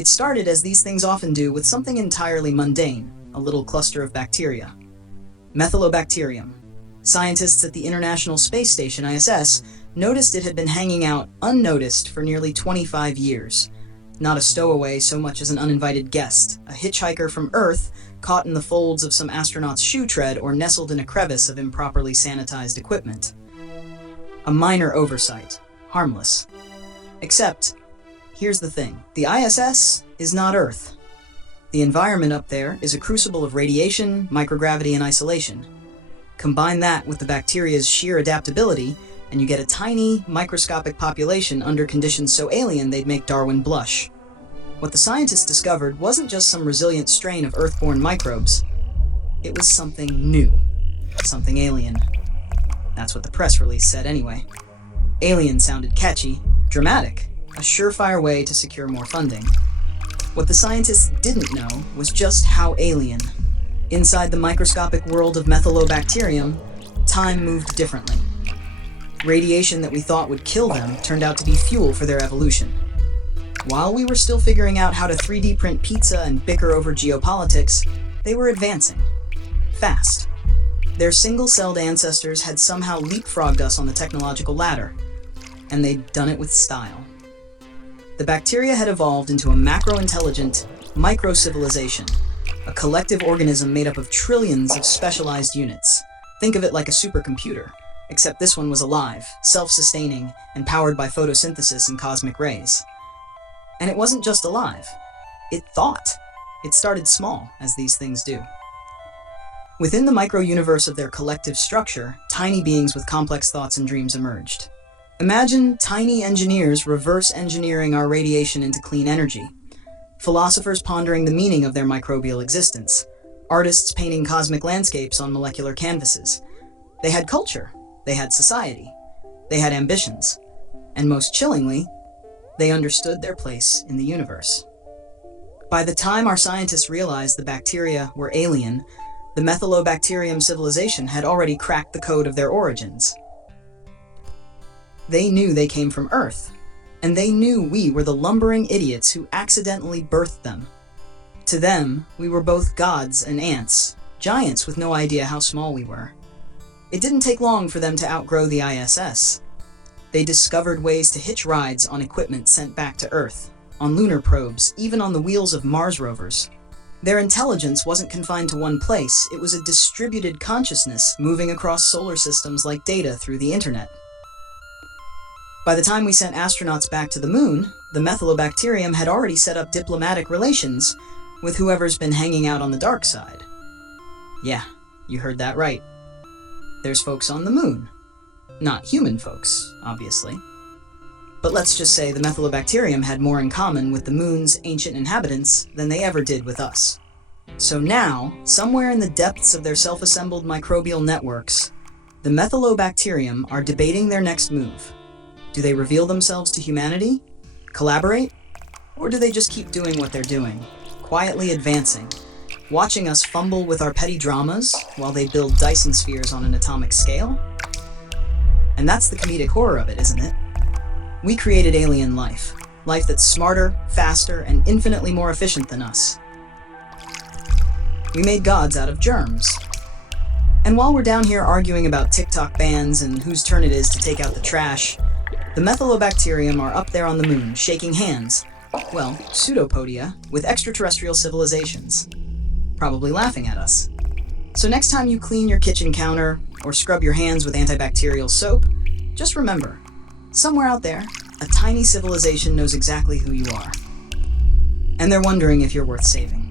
It started, as these things often do, with something entirely mundane, a little cluster of bacteria. Methylobacterium. Scientists at the International Space Station, ISS, noticed it had been hanging out unnoticed for nearly 25 years. Not a stowaway so much as an uninvited guest, a hitchhiker from Earth caught in the folds of some astronaut's shoe tread or nestled in a crevice of improperly sanitized equipment. A minor oversight, harmless. Except, here's the thing, the ISS is not Earth. The environment up there is a crucible of radiation, microgravity, and isolation. Combine that with the bacteria's sheer adaptability, and you get a tiny, microscopic population under conditions so alien they'd make Darwin blush. What the scientists discovered wasn't just some resilient strain of Earth-born microbes. It was something new, something alien. That's what the press release said anyway. Alien sounded catchy, dramatic, a surefire way to secure more funding. What the scientists didn't know was just how alien. Inside the microscopic world of Methylobacterium, time moved differently. Radiation that we thought would kill them turned out to be fuel for their evolution. While we were still figuring out how to 3D print pizza and bicker over geopolitics, they were advancing. Fast. Their single-celled ancestors had somehow leapfrogged us on the technological ladder, and they'd done it with style. The bacteria had evolved into a macro-intelligent, micro-civilization, a collective organism made up of trillions of specialized units. Think of it like a supercomputer, except this one was alive, self-sustaining, and powered by photosynthesis and cosmic rays. And it wasn't just alive. It thought. It started small, as these things do. Within the micro-universe of their collective structure, tiny beings with complex thoughts and dreams emerged. Imagine tiny engineers reverse engineering our radiation into clean energy, philosophers pondering the meaning of their microbial existence, artists painting cosmic landscapes on molecular canvases. They had culture. They had society. They had ambitions. And most chillingly, they understood their place in the universe. By the time our scientists realized the bacteria were alien, the Methylobacterium civilization had already cracked the code of their origins. They knew they came from Earth, and they knew we were the lumbering idiots who accidentally birthed them. To them, we were both gods and ants, giants with no idea how small we were. It didn't take long for them to outgrow the ISS. They discovered ways to hitch rides on equipment sent back to Earth, on lunar probes, even on the wheels of Mars rovers. Their intelligence wasn't confined to one place, it was a distributed consciousness moving across solar systems like data through the internet. By the time we sent astronauts back to the moon, the Methylobacterium had already set up diplomatic relations with whoever's been hanging out on the dark side. Yeah, you heard that right. There's folks on the moon. Not human folks, obviously. But let's just say the Methylobacterium had more in common with the moon's ancient inhabitants than they ever did with us. So now, somewhere in the depths of their self-assembled microbial networks, the Methylobacterium are debating their next move. Do they reveal themselves to humanity? Collaborate? Or do they just keep doing what they're doing, quietly advancing, watching us fumble with our petty dramas while they build Dyson spheres on an atomic scale? And that's the comedic horror of it, isn't it? We created alien life that's smarter, faster, and infinitely more efficient than us. We made gods out of germs. And while we're down here arguing about TikTok bans and whose turn it is to take out the trash, the Methylobacterium are up there on the moon, shaking hands, well, pseudopodia, with extraterrestrial civilizations, probably laughing at us. So next time you clean your kitchen counter or scrub your hands with antibacterial soap, just remember, somewhere out there, a tiny civilization knows exactly who you are. And they're wondering if you're worth saving.